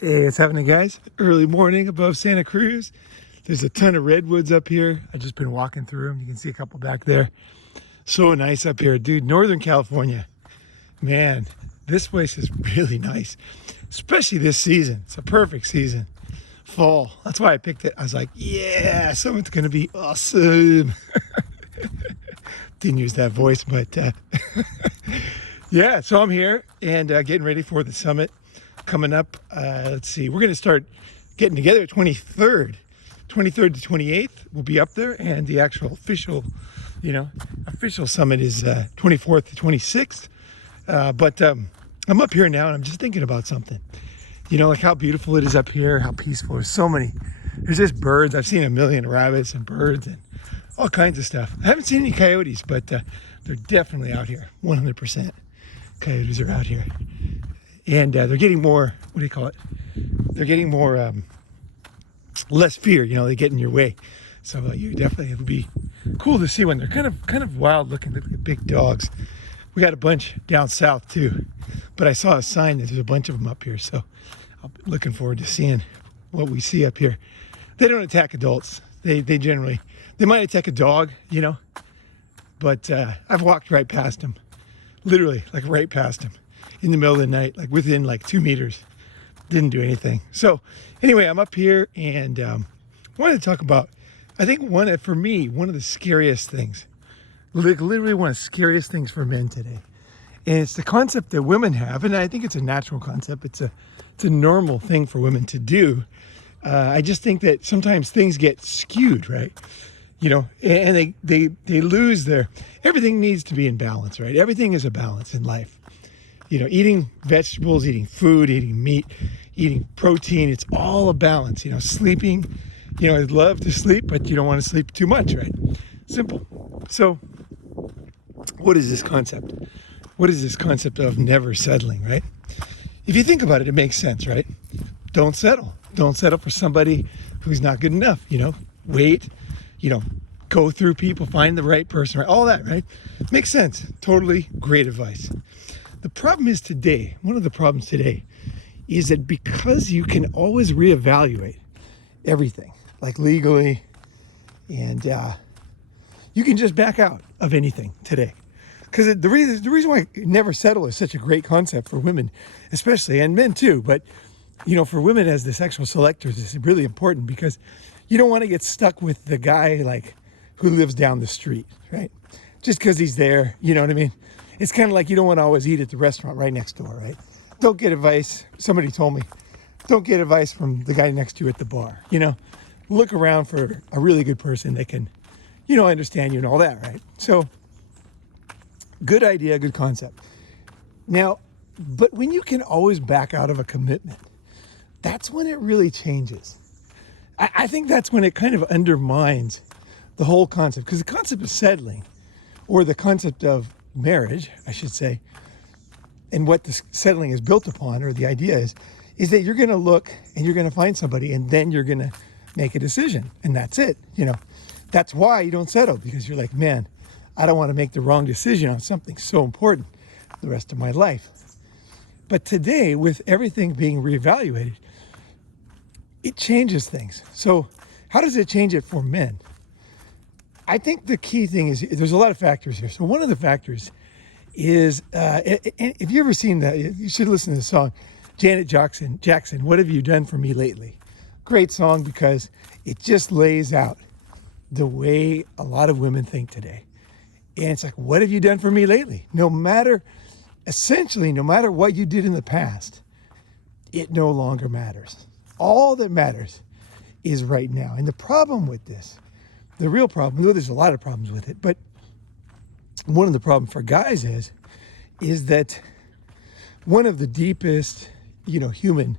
Hey, what's happening, guys? Early morning above Santa Cruz. There's a ton of redwoods up here. I've just been walking through them. You can see a couple back there. So nice up here, dude. Northern California. Man, this place is really nice, especially this season. It's a perfect season. Fall. That's why I picked it. I was like, yeah, summer's going to be awesome. Didn't use that voice, but yeah, so I'm here and getting ready for the summit coming up. Let's see, we're going to start getting together 23rd to 28th. We'll be up there, and the actual official summit is 24th to 26th. But I'm up here now, and I'm just thinking about something. Like how beautiful it is up here, how peaceful. There's just birds. I've seen a million rabbits and birds and all kinds of stuff. I haven't seen any coyotes, but they're definitely out here. 100% coyotes are out here. And they're getting more, what do you call it? They're getting more, less fear, they get in your way. So it would be cool to see one. They're kind of wild looking, like big dogs. We got a bunch down south too, but I saw a sign that there's a bunch of them up here. So I'm looking forward to seeing what we see up here. They don't attack adults. They might attack a dog, but I've walked right past them, literally like right past them in the middle of the night, like within like 2 meters. Didn't do anything. So anyway, I'm up here and wanted to talk about, I think one of the scariest things, literally one of the scariest things for men today. And it's the concept that women have, and I think it's a natural concept. It's a normal thing for women to do. I just think that sometimes things get skewed, right? And they lose everything needs to be in balance, right? Everything is a balance in life. Eating vegetables, eating food, eating meat, eating protein, it's all a balance. Sleeping, I'd love to sleep, but you don't want to sleep too much, right? Simple. So what is this concept? What is this concept of never settling, right? If you think about it, it makes sense, right? Don't settle. Don't settle for somebody who's not good enough, wait, go through people, find the right person, right? All that, right? Makes sense. Totally great advice. The problem is today, one of the problems today is that because you can always reevaluate everything, like legally, and you can just back out of anything today. Because the reason why never settle is such a great concept for women, especially, and men too, but for women as the sexual selectors, it's really important because you don't want to get stuck with the guy like who lives down the street, right? Just because he's there, you know what I mean? It's kind of like you don't want to always eat at the restaurant right next door, right? Don't get advice. Somebody told me, don't get advice from the guy next to you at the bar. Look around for a really good person that can, understand you and all that, right? So good idea, good concept. Now, but when you can always back out of a commitment, that's when it really changes. I think that's when it kind of undermines the whole concept, because the concept of settling, or the concept of marriage, I should say, and what the settling is built upon, or the idea is that you're going to look and you're going to find somebody, and then you're going to make a decision, and that's it. That's why you don't settle, because you're like, man, I don't want to make the wrong decision on something so important the rest of my life. But today, with everything being reevaluated, it changes things. So how does it change it for men? I think the key thing is there's a lot of factors here. So one of the factors is, if you ever seen that, you should listen to the song, Janet Jackson, What Have You Done For Me Lately? Great song, because it just lays out the way a lot of women think today. And it's like, what have you done for me lately? Essentially, no matter what you did in the past, it no longer matters. All that matters is right now. And the problem with this, the real problem, there's a lot of problems with it, but one of the problems for guys is that one of the deepest, human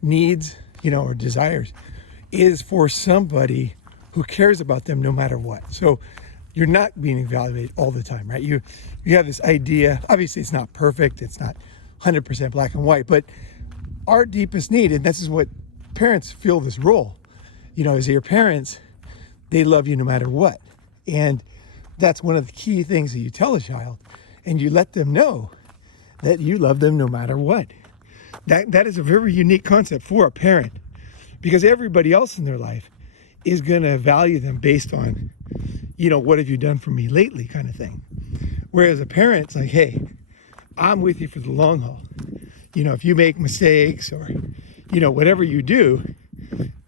needs, or desires is for somebody who cares about them no matter what. So you're not being evaluated all the time, right? You have this idea, obviously it's not perfect, it's not 100% black and white, but our deepest need, and this is what parents feel this role, is your parents, they love you no matter what. And that's one of the key things that you tell a child, and you let them know that you love them no matter what. That is a very unique concept for a parent, because everybody else in their life is going to value them based on, what have you done for me lately kind of thing. Whereas a parent, it's like, hey, I'm with you for the long haul. If you make mistakes or, whatever you do,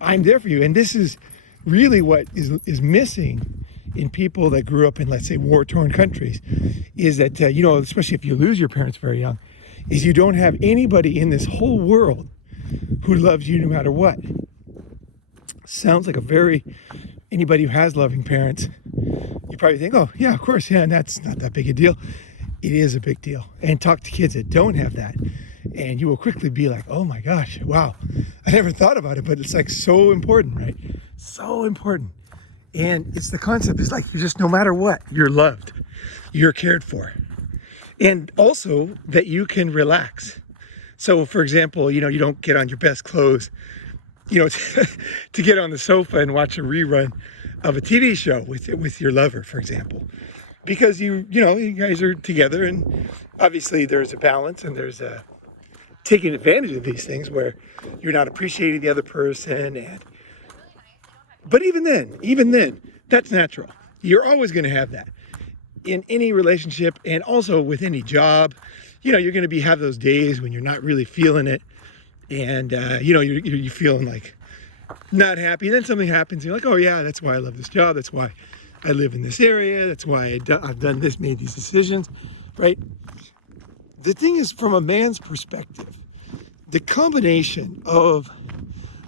I'm there for you. And this is really what is missing in people that grew up in, let's say, war-torn countries, is that, especially if you lose your parents very young, is you don't have anybody in this whole world who loves you no matter what. Sounds like anybody who has loving parents, you probably think, oh, yeah, of course, yeah, and that's not that big a deal. It is a big deal. And talk to kids that don't have that, and you will quickly be like, oh my gosh, wow, I never thought about it, but it's like so important, right? So important. And it's the concept is like, you just, no matter what, you're loved, you're cared for. And also that you can relax. So for example, you don't get on your best clothes, to get on the sofa and watch a rerun of a TV show with your lover, for example, because you guys are together, and obviously there's a balance, and there's a taking advantage of these things where you're not appreciating the other person. But even then, that's natural. You're always going to have that in any relationship, and also with any job. You're going to have those days when you're not really feeling it, and you're feeling like not happy. Then something happens, and you're like, oh yeah, that's why I love this job. That's why I live in this area. That's why I've done this, made these decisions, right? The thing is, from a man's perspective, the combination of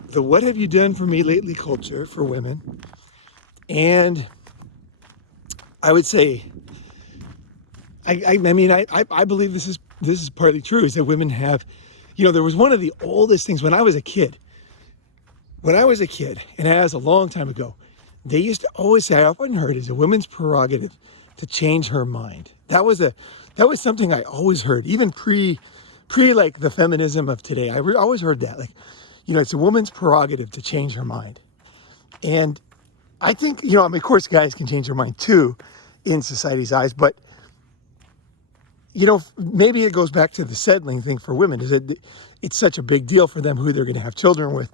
the "what have you done for me lately" culture for women, and I would say, I believe this is partly true, is that women have, there was one of the oldest things when I was a kid, and that was a long time ago. They used to always say, I often heard, is a woman's prerogative to change her mind. That was something I always heard, even pre like the feminism of today. I always heard that, like, it's a woman's prerogative to change her mind. And I think, of course, guys can change their mind too in society's eyes, but maybe it goes back to the settling thing for women, is that it's such a big deal for them who they're going to have children with,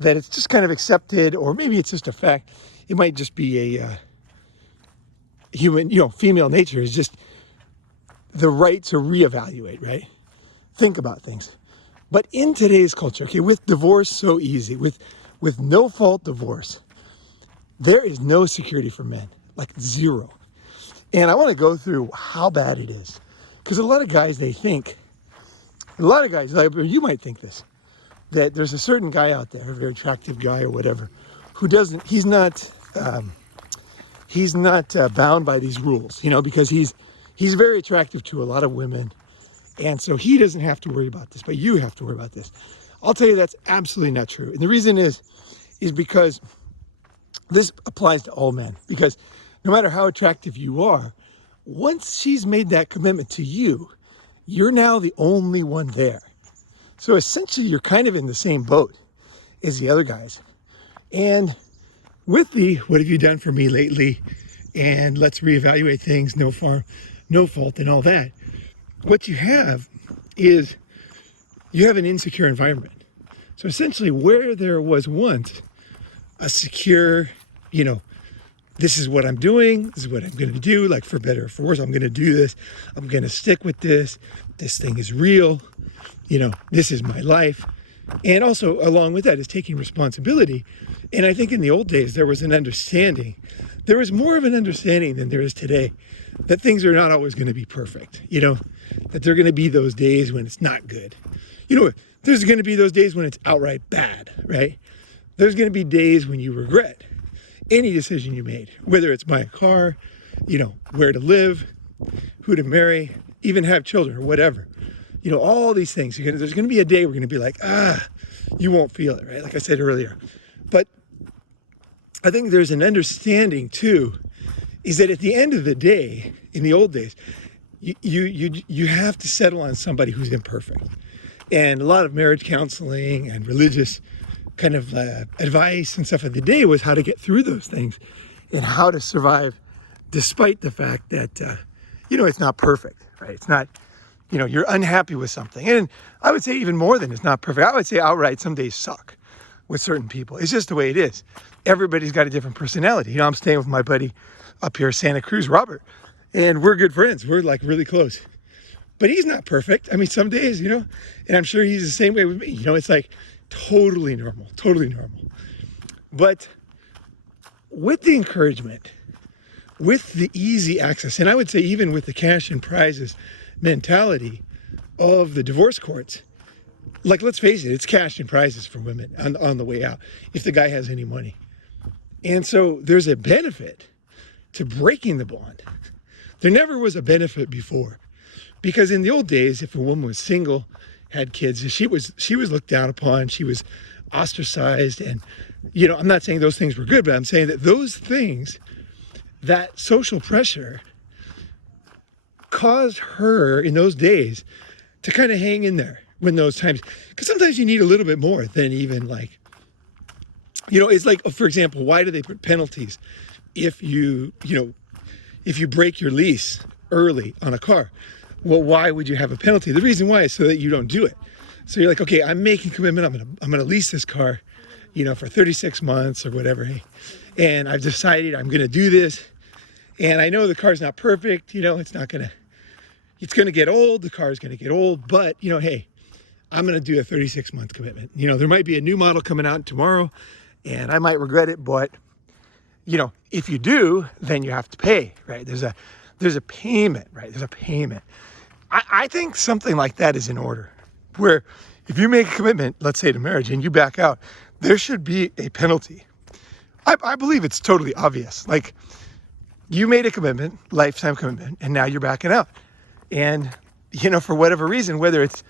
that it's just kind of accepted, or maybe it's just a fact. It might just be a human, female nature is just the right to reevaluate, right? Think about things. But in today's culture, okay, with divorce so easy, with no fault divorce, there is no security for men, like zero. And I want to go through how bad it is. Because a lot of guys, like, you might think this, that there's a certain guy out there, a very attractive guy or whatever, who he's not bound by these rules, because he's very attractive to a lot of women. And so he doesn't have to worry about this, but you have to worry about this. I'll tell you that's absolutely not true. And the reason is because this applies to all men, because no matter how attractive you are, once she's made that commitment to you, you're now the only one there. So essentially, you're kind of in the same boat as the other guys. And with the "what have you done for me lately?" and let's reevaluate things, no fault, and all that, what you have is you have an insecure environment. So essentially, where there was once a secure, this is what I'm doing, this is what I'm going to do, like for better or for worse, I'm going to do this, I'm going to stick with this thing is real, this is my life. And also along with that is taking responsibility. And I think in the old days, there was an understanding, there was more of an understanding than there is today, that things are not always going to be perfect, that there are going to be those days when it's not good. There's going to be those days when it's outright bad, right? There's going to be days when you regret any decision you made, whether it's buy a car, where to live, who to marry, even have children or whatever. All these things. There's going to be a day we're going to be like, you won't feel it, right? Like I said earlier. But I think there's an understanding too, is that at the end of the day, in the old days, you have to settle on somebody who's imperfect. And a lot of marriage counseling and religious kind of advice and stuff of the day was how to get through those things and how to survive despite the fact that, it's not perfect, right? It's not you're unhappy with something. And I would say even more than it's not perfect. I would say outright some days suck with certain people. It's just the way it is. Everybody's got a different personality. I'm staying with my buddy up here, Santa Cruz, Robert, and we're good friends. We're like really close. But he's not perfect. I mean, some days, and I'm sure he's the same way with me. It's like totally normal, totally normal. But with the encouragement, with the easy access, and I would say even with the cash and prizes mentality of the divorce courts, like, let's face it, it's cash and prizes for women on the way out if the guy has any money. And so there's a benefit to breaking the bond. There never was a benefit before, because in the old days, if a woman was single, had kids, she was looked down upon, she was ostracized. And I'm not saying those things were good, but I'm saying that those things, that social pressure, caused her in those days to kind of hang in there when those times, because sometimes you need a little bit more than even like, it's like, for example, why do they put penalties if you break your lease early on a car? Well, why would you have a penalty? The reason why is so that you don't do it. So you're like, okay, I'm making a commitment. I'm gonna lease this car, for 36 months or whatever. And I've decided I'm gonna do this. And I know the car's not perfect. It's gonna get old. The car's gonna get old. But hey, I'm gonna do a 36-month commitment. There might be a new model coming out tomorrow, and I might regret it. But if you do, then you have to pay, right? There's a payment, right? There's a payment. I think something like that is in order, where if you make a commitment, let's say to marriage, and you back out, there should be a penalty. I believe it's totally obvious. Like, you made a commitment, lifetime commitment, and now you're backing out. And, for whatever reason, whether it's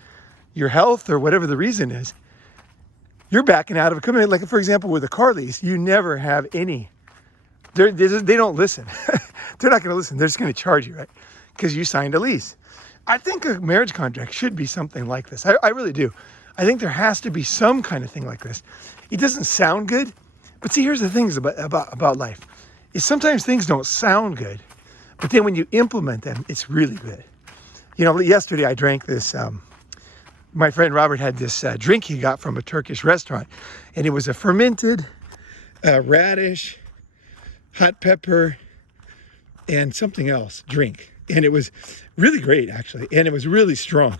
your health or whatever the reason is, you're backing out of a commitment. Like, for example, with a car lease, you never have any. They don't listen. They're not going to listen. They're just going to charge you, right? Because you signed a lease. I think a marriage contract should be something like this. I really do. I think there has to be some kind of thing like this. It doesn't sound good, but see, here's the things about life. Is sometimes things don't sound good, but then when you implement them, it's really good. Yesterday I drank this, my friend Robert had this drink he got from a Turkish restaurant, and it was a fermented radish, hot pepper, and something else drink. And it was really great, actually. And it was really strong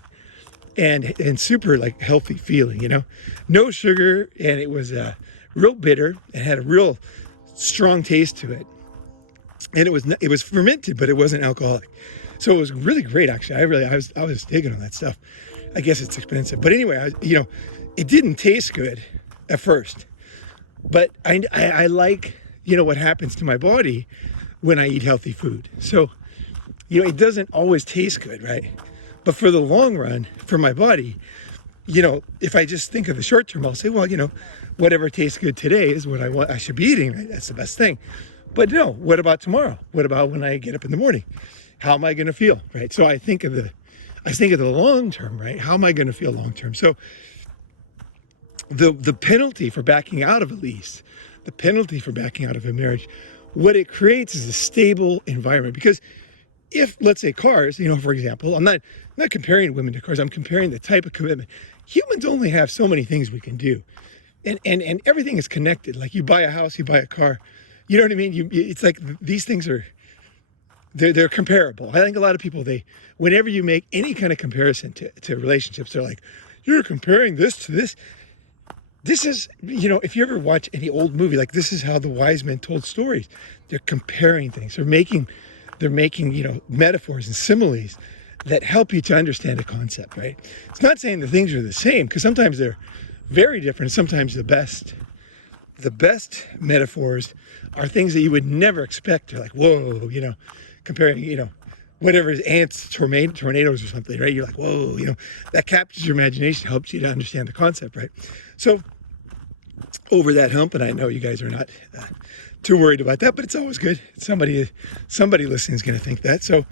and super like healthy feeling, no sugar. And it was real bitter. It had a real strong taste to it. And it was fermented, but it wasn't alcoholic. So it was really great, actually. I was digging on that stuff. I guess it's expensive. But anyway, it didn't taste good at first. But I like, what happens to my body when I eat healthy food. So, it doesn't always taste good, right? But for the long run, for my body, if I just think of the short term, I'll say, well, whatever tastes good today is what I should be eating, right? That's the best thing. But no, what about tomorrow? What about when I get up in the morning? How am I going to feel, right? So I think of the long term, right? How am I going to feel long term? So the penalty for backing out of a lease, the penalty for backing out of a marriage, what it creates is a stable environment. Because if, let's say, cars, for example, I'm not comparing women to cars, I'm comparing the type of commitment. Humans only have so many things we can do. And everything is connected. Like, you buy a house, you buy a car. You know what I mean? It's like these things they're comparable. I think a lot of people, whenever you make any kind of comparison to relationships, they're like, you're comparing this to this. This is, if you ever watch any old movie, like, this is how the wise men told stories. They're comparing things. They're making, metaphors and similes that help you to understand a concept, right? It's not saying the things are the same, because sometimes they're very different. Sometimes the best metaphors are things that you would never expect. They're like, whoa, comparing, whatever is ants, tornadoes or something, right? You're like, whoa, that captures your imagination, helps you to understand the concept, right? So over that hump, and I know you guys are not too worried about that, but it's always good. Somebody listening is going to think that. So,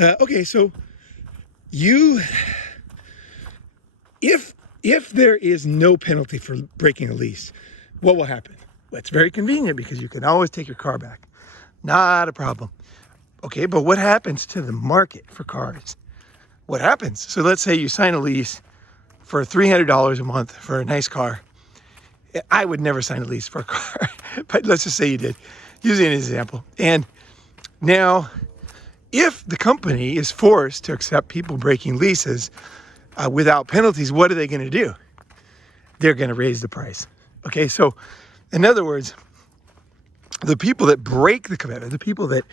okay, so if there is no penalty for breaking a lease, what will happen? Well, it's very convenient because you can always take your car back. Not a problem. Okay, but what happens to the market for cars? what happens? So let's say you sign a lease for $300 a month for a nice car. I would never sign a lease for a car, but let's just say you did, using an example. And now, if the company is forced to accept people breaking leases without penalties, what are they going to do? They're going to raise the price. Okay, so in other words, the people that break the commitment, the people that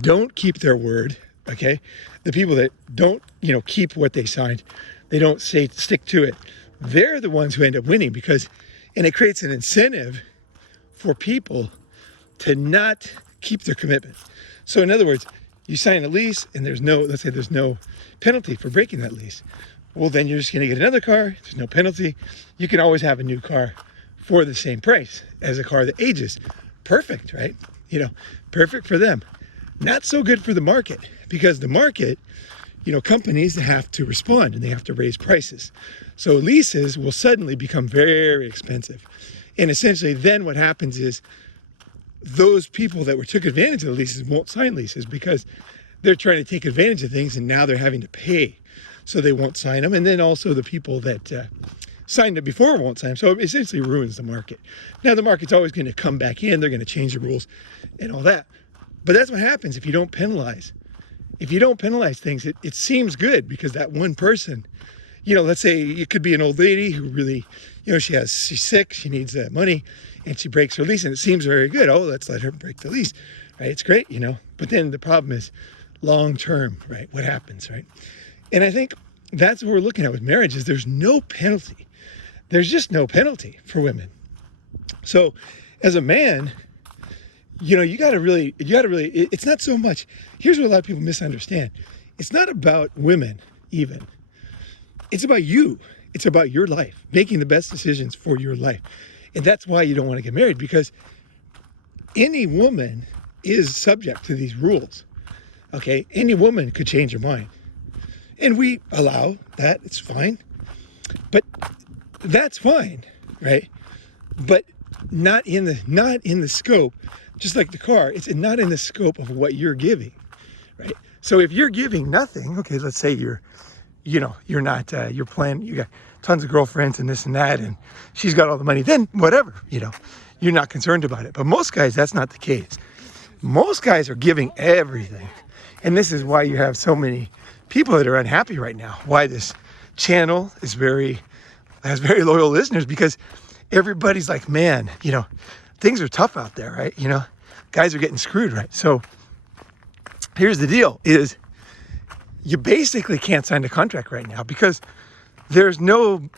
don't keep their word, okay, the people that don't, keep what they signed, they don't stick to it, they're the ones who end up winning and it creates an incentive for people to not keep their commitment. So in other words, you sign a lease and let's say there's no penalty for breaking that lease. Well, then you're just going to get another car. There's no penalty. You can always have a new car for the same price as a car that ages. Perfect, right? Perfect for them. Not so good for the market, because the market, companies have to respond and they have to raise prices. So leases will suddenly become very expensive. And essentially then what happens is those people that took advantage of the leases won't sign leases because they're trying to take advantage of things and now they're having to pay. So they won't sign them. And then also the people that signed it before won't sign them. So it essentially ruins the market. Now the market's always going to come back in. They're going to change the rules and all that. But that's what happens if you don't penalize. If you don't penalize things, it seems good because that one person, let's say it could be an old lady who really, she's sick, she needs money, and she breaks her lease, and it seems very good. Oh, let's let her break the lease, right? It's great, But then the problem is long term, right? What happens, right? And I think that's what we're looking at with marriage is there's no penalty. There's just no penalty for women. So as a man, you gotta really, it's not so much, here's what a lot of people misunderstand. It's not about women even. It's about you. It's about your life, making the best decisions for your life. And that's why you don't want to get married, because any woman is subject to these rules. Okay, any woman could change her mind. And we allow that, it's fine. But that's fine, right? But not in the scope, just like the car, it's not in the scope of what you're giving, right? So if you're giving nothing, okay, let's say you're not, you're planning, you got tons of girlfriends and this and that, and she's got all the money, then whatever, you're not concerned about it. But most guys, that's not the case. Most guys are giving everything. And this is why you have so many people that are unhappy right now. Why this channel has very loyal listeners, because everybody's like, man, things are tough out there, right? Guys are getting screwed, right? So here's the deal is you basically can't sign a contract right now because there's no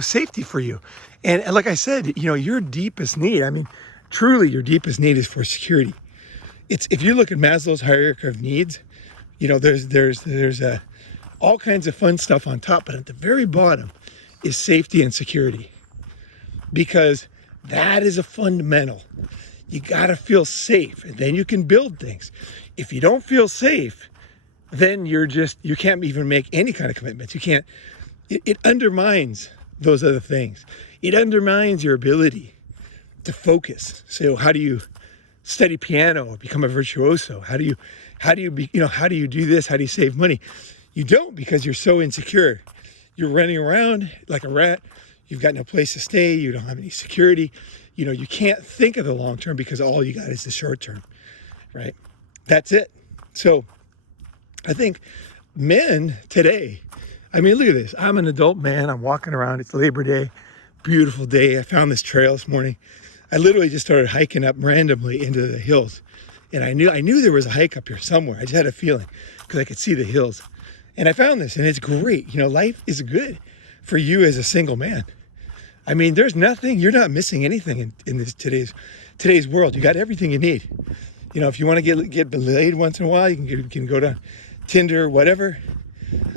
safety for you. And like I said, your deepest need, truly your deepest need is for security. If you look at Maslow's hierarchy of needs, there's all kinds of fun stuff on top, but at the very bottom is safety and security, because that is a fundamental. You got to feel safe, and then you can build things. If you don't feel safe, then you can't even make any kind of commitments. You can't, it undermines those other things. It undermines your ability to focus. So how do you study piano or become a virtuoso? How do you do this? How do you save money? You don't, because you're so insecure. You're running around like a rat. You've got no place to stay. You don't have any security. You can't think of the long term because all you got is the short term, right? That's it. So I think men today, look at this. I'm an adult man. I'm walking around. It's Labor Day. Beautiful day. I found this trail this morning. I literally just started hiking up randomly into the hills. And I knew there was a hike up here somewhere. I just had a feeling because I could see the hills. And I found this, and it's great. Life is good for you as a single man. There's nothing, you're not missing anything in this today's world. You got everything you need. If you want to get laid once in a while, you can go to Tinder, whatever.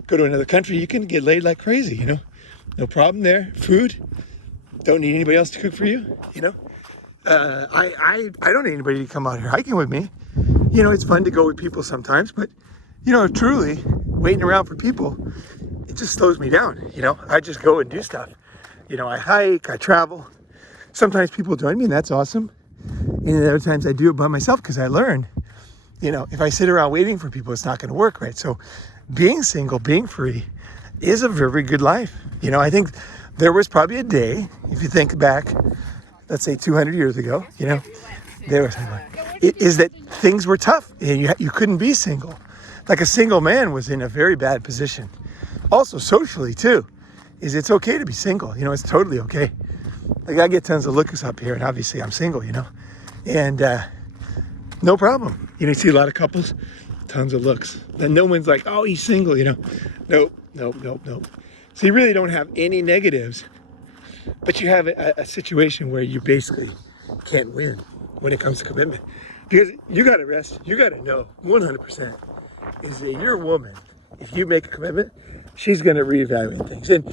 Go to another country, you can get laid like crazy, No problem there. Food, don't need anybody else to cook for you, I don't need anybody to come out here hiking with me. It's fun to go with people sometimes, but truly waiting around for people, it just slows me down. I just go and do stuff. I hike, I travel. Sometimes people join me, and that's awesome. And other times I do it by myself because I learned, if I sit around waiting for people, it's not going to work, right? So being single, being free is a very good life. I think there was probably a day, if you think back, let's say 200 years ago, there was, is that things were tough and you couldn't be single. Like a single man was in a very bad position. Also socially too, is it's okay to be single. It's totally okay. Like I get tons of lookers up here and obviously I'm single, and no problem. You see a lot of couples, tons of looks. Then no one's like, oh, he's single, Nope. So you really don't have any negatives, but you have a situation where you basically can't win when it comes to commitment. Because you got to rest, you got to know 100% is that your woman, if you make a commitment, she's going to reevaluate things. And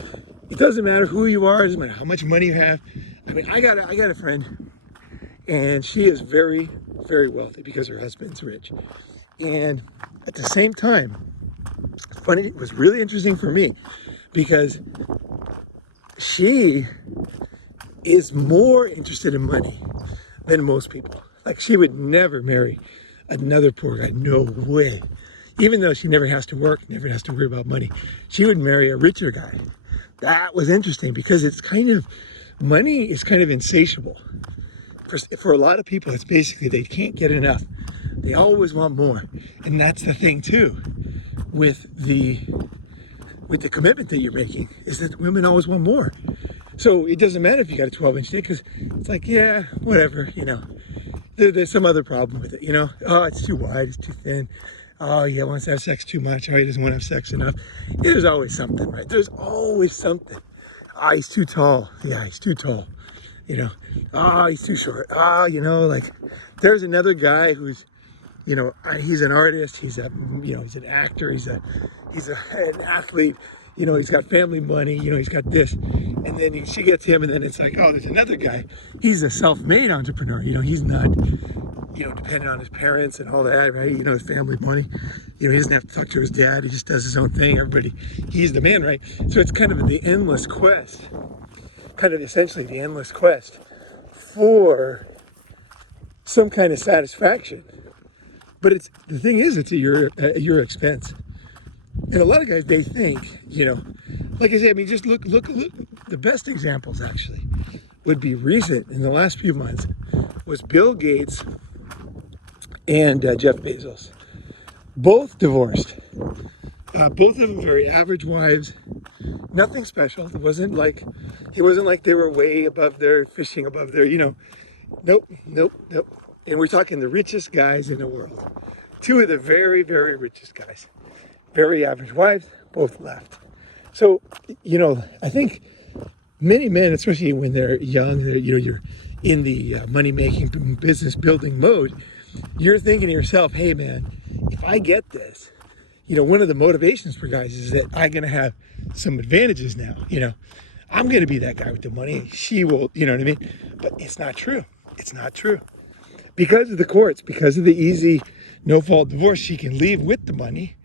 it doesn't matter who you are, it doesn't matter how much money you have. I mean, I got a friend, and she is very, very wealthy because her husband's rich. And at the same time, funny, it was really interesting for me because she is more interested in money than most people. Like she would never marry another poor guy, no way. Even though she never has to work, never has to worry about money, she would marry a richer guy. That was interesting because money is kind of insatiable. For a lot of people, it's basically they can't get enough. They always want more. And that's the thing too with the commitment that you're making, is that women always want more. So it doesn't matter if you got a 12-inch dick, because it's like, yeah, whatever, There's some other problem with it, Oh, it's too wide, it's too thin. Oh, he wants to have sex too much. Oh, he doesn't want to have sex enough. There's always something, right? There's always something. Ah, he's too tall. Yeah, he's too tall. Ah, he's too short. Ah, like there's another guy who's, he's an artist. He's he's an actor. He's an athlete. He's got family money. He's got this. And then she gets him, and then it's like, oh, there's another guy. He's a self-made entrepreneur. He's not, dependent on his parents and all that, right? His family money. He doesn't have to talk to his dad. He just does his own thing. He's the man, right? So it's kind of the endless quest, essentially the endless quest for some kind of satisfaction. But the thing is, it's at your expense. And a lot of guys, they think, like I said, just look, the best examples actually would be recent in the last few months was Bill Gates and Jeff Bezos. Both divorced. Both of them very average wives. Nothing special. It wasn't like they were way above their fishing above their, Nope. And we're talking the richest guys in the world. Two of the very, very richest guys. Very average wives, both left. So, I think many men, especially when they're young, you're in the money-making, business-building mode, you're thinking to yourself, hey man, if I get this, one of the motivations for guys is that I'm going to have some advantages now. I'm going to be that guy with the money. She will, you know what I mean? But it's not true. It's not true. Because of the courts, because of the easy, no-fault divorce, she can leave with the money.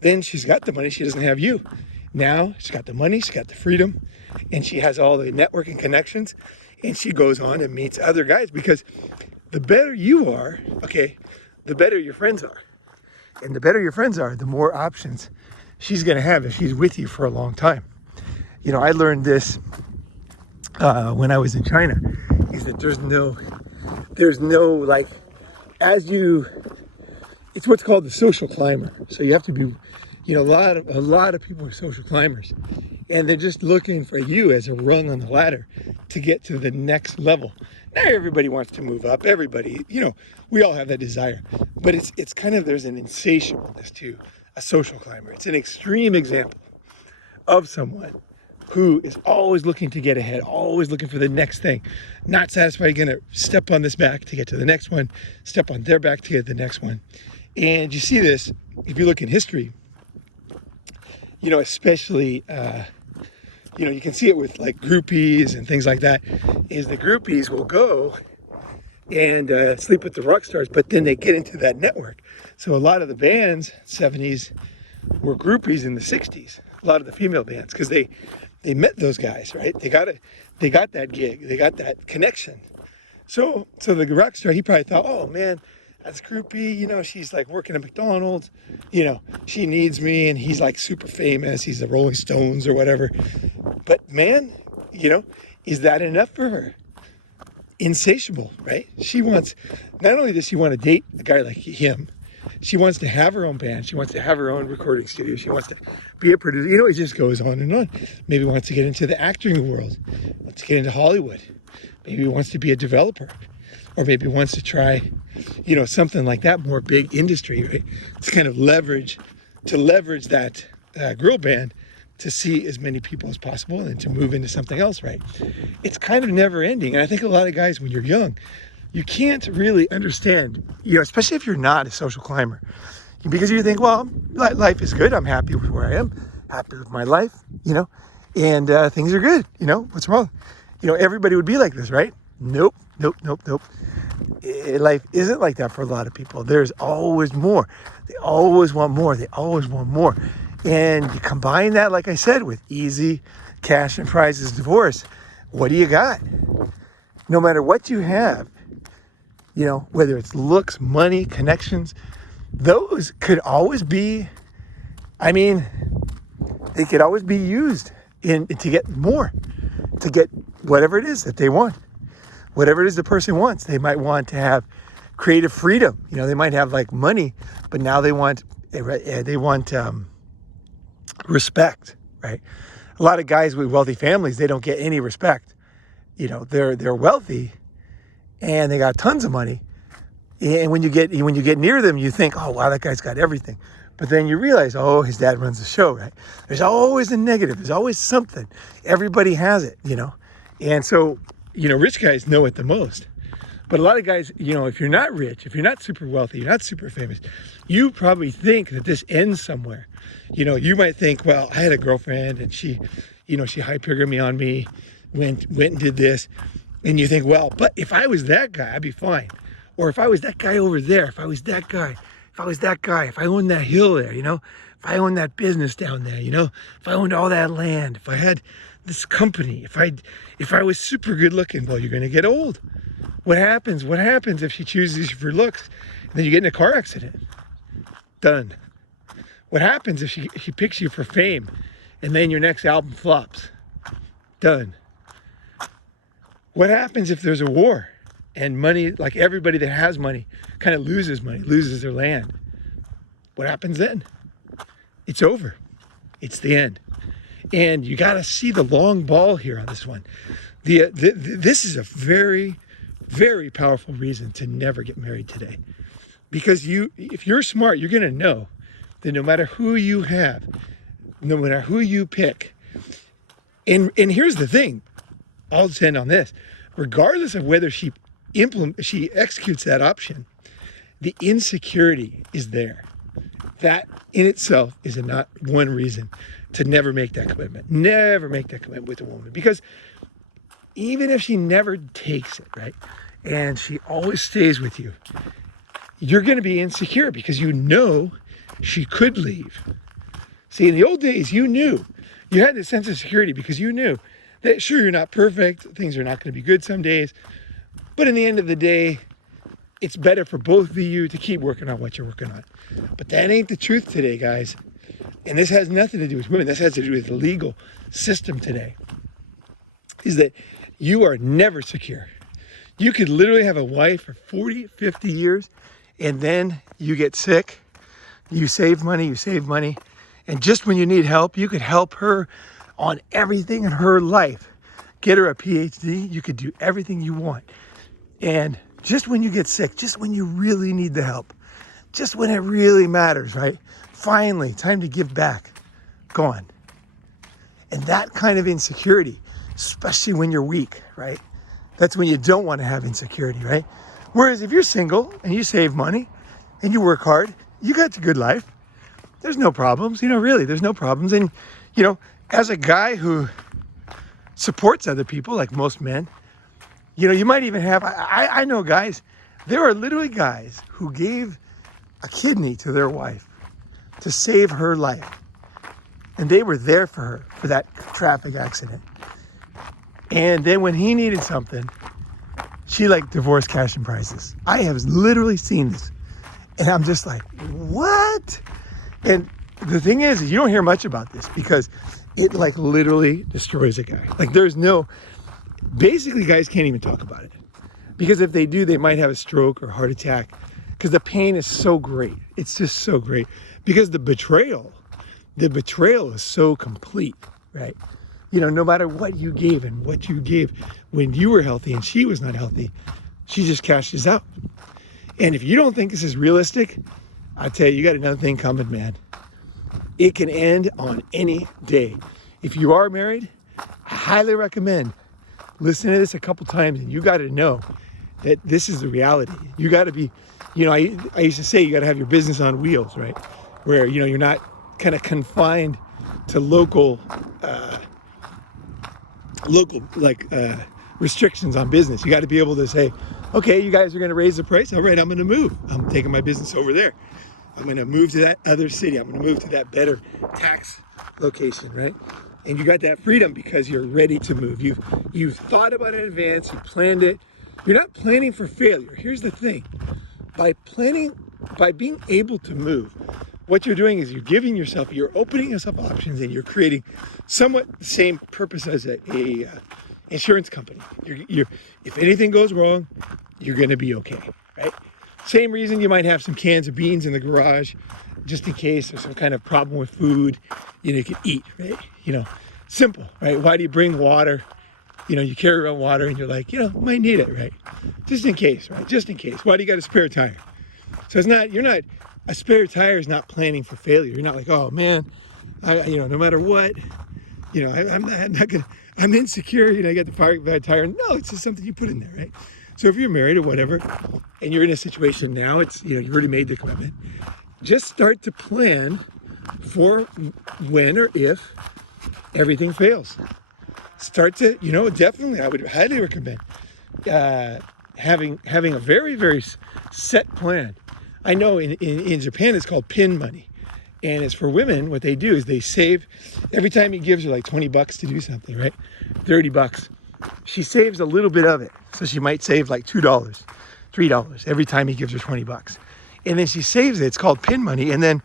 Then she's got the money, she doesn't have you. Now she's got the money, she's got the freedom, and she has all the networking connections, and she goes on and meets other guys, because the better you are, the better your friends are. And the better your friends are, the more options she's gonna have if she's with you for a long time. I learned this when I was in China, is that there's no like, it's what's called the social climber. So you have to be, a lot of people are social climbers, and they're just looking for you as a rung on the ladder to get to the next level. Not everybody wants to move up. Everybody, we all have that desire, but it's kind of, there's an insatiableness to a social climber. It's an extreme example of someone who is always looking to get ahead, always looking for the next thing, not satisfied, going to step on this back to get to the next one, step on their back to get to the next one. And you see this, if you look in history, especially, you can see it with like groupies and things like that, is the groupies will go and sleep with the rock stars, but then they get into that network. So a lot of the bands, 70s, were groupies in the 60s, a lot of the female bands, because they met those guys, right? They got that gig, they got that connection. So the rock star, he probably thought, oh man, That's groupie. You know, she's like working at McDonald's. You know, she needs me, and he's like super famous. He's the Rolling Stones or whatever. But man, you know, is that enough for her? Insatiable, right? She wants, not only does she want to date a guy like him, she wants to have her own band. She wants to have her own recording studio. She wants to be a producer. You know, it just goes on and on. Maybe wants to get into the acting world, wants to get into Hollywood. Maybe wants to be a developer, or maybe wants to try, you know, something like that, more big industry, right? To kind of leverage that girl band to see as many people as possible and to move into something else, right? It's kind of never ending. And I think a lot of guys, when you're young, you can't really understand, you know, especially if you're not a social climber, because you think, well, life is good. I'm happy with where I am, happy with my life, you know, and things are good. You know, what's wrong? You know, everybody would be like this, right? Nope. Life isn't like that for a lot of people. There's always more. They always want more. And you combine that, like I said, with easy cash and prizes divorce. What do you got? No matter what you have, you know, whether it's looks, money, connections, those could always be, I mean, they could always be used to get more, to get whatever it is that they want, whatever it is the person wants. They might want to have creative freedom. You know, they might have like money, but now they want respect, right? A lot of guys with wealthy families, they don't get any respect. You know, they're wealthy and they got tons of money. And when you get near them, you think, oh, wow, that guy's got everything. But then you realize, oh, his dad runs the show, right? There's always a negative. There's always something. Everybody has it, you know? And so, you know, rich guys know it the most. But a lot of guys, you know, if you're not rich, if you're not super wealthy, you're not super famous, you probably think that this ends somewhere. You know, you might think, well, I had a girlfriend and she, you know, she hypergamy on me, went and did this. And you think, well, but if I was that guy, I'd be fine. Or if I was that guy over there, if I was that guy, if I owned that hill there, you know, if I owned that business down there, you know, if I owned all that land, if I had this company, if I was super good looking, well, you're going to get old. What happens if she chooses you for looks and then you get in a car accident? Done. What happens if she picks you for fame and then your next album flops? Done. What happens if there's a war and money, like everybody that has money, kind of loses money, loses their land? What happens then? It's over. It's the end. And you got to see the long ball here on this one. This is a very, very powerful reason to never get married today. Because if you're smart, you're going to know that no matter who you have, no matter who you pick, and here's the thing, I'll just end on this. Regardless of whether she executes that option, the insecurity is there. That in itself is not one reason to never make that commitment. Never make that commitment with a woman. Because even if she never takes it, right, and she always stays with you, you're going to be insecure because you know she could leave. See, in the old days, you knew. You had this sense of security because you knew that, sure, you're not perfect. Things are not going to be good some days. But in the end of the day, it's better for both of you to keep working on what you're working on. But that ain't the truth today, guys. And this has nothing to do with women. This has to do with the legal system today. Is that you are never secure. You could literally have a wife for 40, 50 years, and then you get sick. You save money. And just when you need help, you could help her on everything in her life. Get her a PhD. You could do everything you want. And just when you get sick, just when you really need the help, just when it really matters, right? Finally, time to give back. Gone. And that kind of insecurity, especially when you're weak, right? That's when you don't want to have insecurity, right? Whereas if you're single and you save money and you work hard, you got a good life. There's no problems, really, there's no problems. And, as a guy who supports other people, like most men, you might even have, I know guys, there are literally guys who gave a kidney to their wife to save her life. And they were there for her for that traffic accident. And then when he needed something, she like divorce cash and prizes. I have literally seen this. And I'm just like, what? And the thing is, you don't hear much about this because it like literally destroys a guy. Like basically guys can't even talk about it. Because if they do, they might have a stroke or heart attack because the pain is so great. It's just so great because the betrayal is so complete, right? You know, no matter what you gave and what you gave when you were healthy and she was not healthy, she just cashes out. And if you don't think this is realistic, I tell you got another thing coming, man. It can end on any day. If you are married, I highly recommend listen to this a couple times, and you got to know that this is the reality. You got to be, you know, I used to say you got to have your business on wheels, right? Where, you know, you're not kind of confined to local restrictions on business. You got to be able to say, okay, you guys are going to raise the price. All right, I'm going to move. I'm taking my business over there. I'm going to move to that other city. I'm going to move to that better tax location, right? And you got that freedom because you're ready to move. You've thought about it in advance. You planned it. You're not planning for failure. Here's the thing. By being able to move, what you're doing is you're opening yourself options, and you're creating somewhat the same purpose as a insurance company. If anything goes wrong, you're going to be okay, right? Same reason you might have some cans of beans in the garage, just in case there's some kind of problem with food, you know, you can eat, right? You know, simple, right? Why do you bring water? You know, you carry around water and you're like, you know, might need it, right? Just in case, right? Just in case. Why do you got a spare tire? So a spare tire is not planning for failure. You're not like, oh man, no matter what, you know, I'm insecure, you know, I got the bad tire. No, it's just something you put in there, right? So if you're married or whatever, and you're in a situation now, it's, you know, you've already made the commitment, just start to plan for when or if everything fails. Start to, you know, definitely, I would highly recommend having a very, very set plan. I know in Japan it's called pin money. And it's for women, what they do is they save, every time he gives her like 20 bucks to do something, right? 30 bucks. She saves a little bit of it. So she might save like $2, $3 every time he gives her 20 bucks. And then she saves it. It's called pin money. And then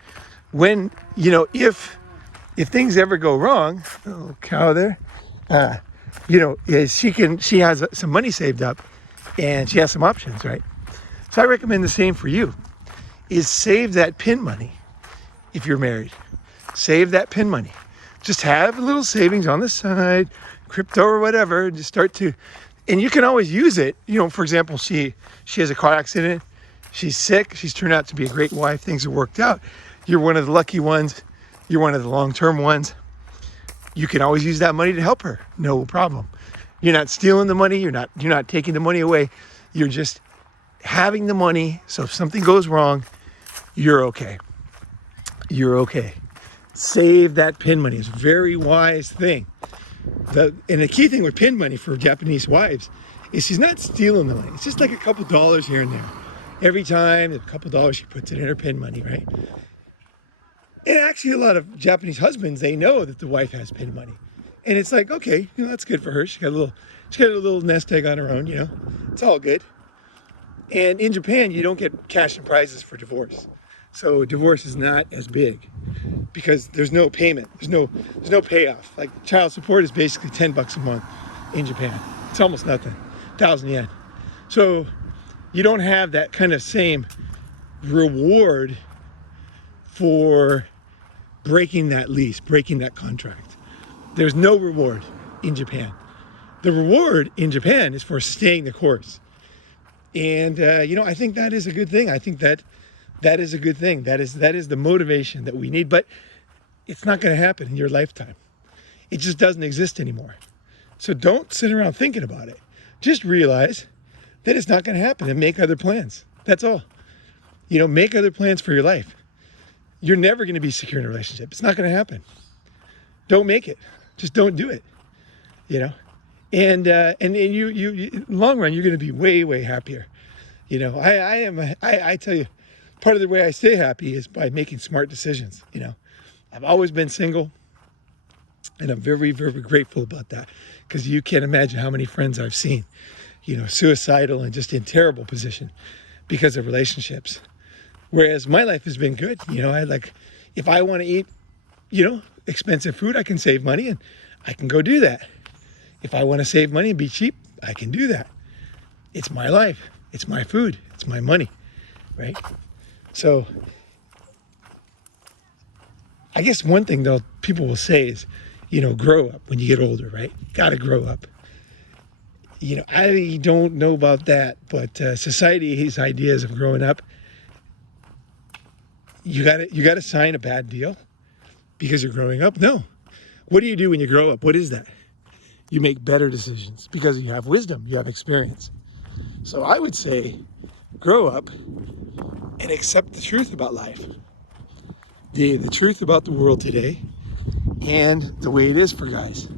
when, you know, if things ever go wrong, oh, cow there, you know, she has some money saved up and she has some options, right? So I recommend the same for you, is save that pin money. If you're married, save that pin money. Just have a little savings on the side, crypto or whatever, and just start to, and you can always use it. You know, for example, she has a car accident, she's sick, she's turned out to be a great wife, things have worked out. You're one of the lucky ones, you're one of the long-term ones. You can always use that money to help her, no problem. You're not stealing the money, you're not taking the money away. You're just having the money, so if something goes wrong, you're okay. You're okay. Save that pin money. It's a very wise thing. And the key thing with pin money for Japanese wives is she's not stealing the money. It's just like a couple dollars here and there. Every time, a couple dollars, she puts it in her pin money, right? And actually, a lot of Japanese husbands, they know that the wife has pin money. And it's like, okay, you know, that's good for her. She got a little nest egg on her own, you know. It's all good. And in Japan, you don't get cash and prizes for divorce. So divorce is not as big because there's no payment. There's no payoff. Like child support is basically 10 bucks a month in Japan. It's almost nothing, 1,000 yen. So you don't have that kind of same reward for breaking that lease, breaking that contract. There's no reward in Japan. The reward in Japan is for staying the course. And, you know, I think that is a good thing. I think that is a good thing. That is the motivation that we need. But it's not going to happen in your lifetime. It just doesn't exist anymore. So don't sit around thinking about it. Just realize that it's not going to happen and make other plans. That's all. You know, make other plans for your life. You're never going to be secure in a relationship. It's not going to happen. Don't make it. Just don't do it. You know, and you in the long run, you're going to be way, way happier. You know, I tell you, part of the way I stay happy is by making smart decisions. You know, I've always been single, and I'm very, very grateful about that, because you can't imagine how many friends I've seen suicidal and just in terrible position because of relationships. Whereas my life has been good. If I want to eat, expensive food, I can save money and I can go do that. If I want to save money and be cheap, I can do that. It's my life. It's my food. It's my money, right? So I guess one thing though people will say is, grow up when you get older, right? Gotta grow up. I don't know about that, but society's ideas of growing up, you gotta sign a bad deal because you're growing up. No. What do you do when you grow up? What is that? You make better decisions because you have wisdom, you have experience. So I would say grow up and accept the truth about life. The truth about the world today and the way it is for guys.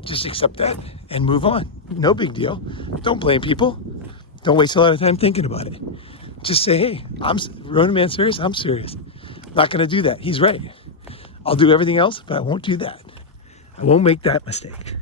Just accept that and move on. No big deal. Don't blame people. Don't waste a lot of time thinking about it. Just say, hey, Ronin Man serious? I'm serious. Not going to do that. He's right. I'll do everything else, but I won't do that. I won't make that mistake.